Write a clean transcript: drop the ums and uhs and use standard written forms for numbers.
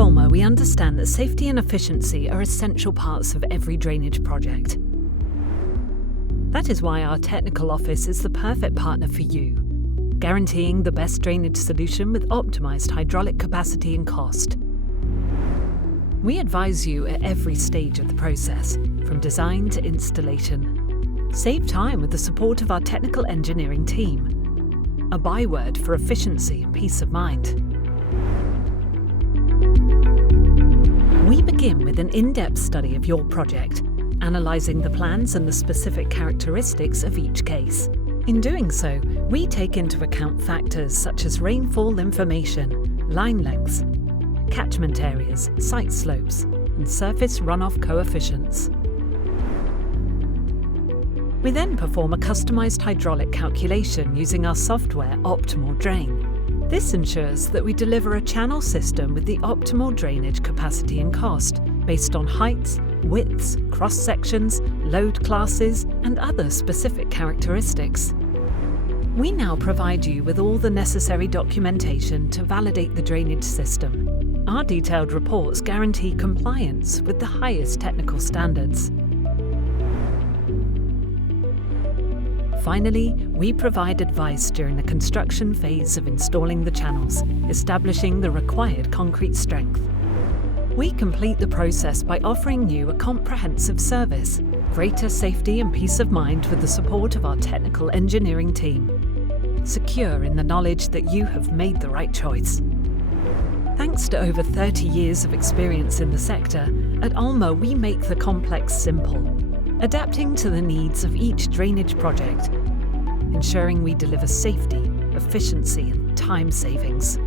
Ulma, we understand that safety and efficiency are essential parts of every drainage project. That is why our technical office is the perfect partner for you, guaranteeing the best drainage solution with optimised hydraulic capacity and cost. We advise you at every stage of the process, from design to installation. Save time with the support of our technical engineering team, a byword for efficiency and peace of mind. We begin with an in-depth study of your project, analysing the plans and the specific characteristics of each case. In doing so, we take into account factors such as rainfall information, line lengths, catchment areas, site slopes, and surface runoff coefficients. We then perform a customised hydraulic calculation using our software Optimal Drain. This ensures that we deliver a channel system with the optimal drainage capacity and cost based on heights, widths, cross-sections, load classes, and other specific characteristics. We now provide you with all the necessary documentation to validate the drainage system. Our detailed reports guarantee compliance with the highest technical standards. Finally, we provide advice during the construction phase of installing the channels, establishing the required concrete strength. We complete the process by offering you a comprehensive service, greater safety and peace of mind with the support of our technical engineering team, secure in the knowledge that you have made the right choice. Thanks to over 30 years of experience in the sector, at Ulma we make the complex simple, adapting to the needs of each drainage project, ensuring we deliver safety, efficiency and time savings.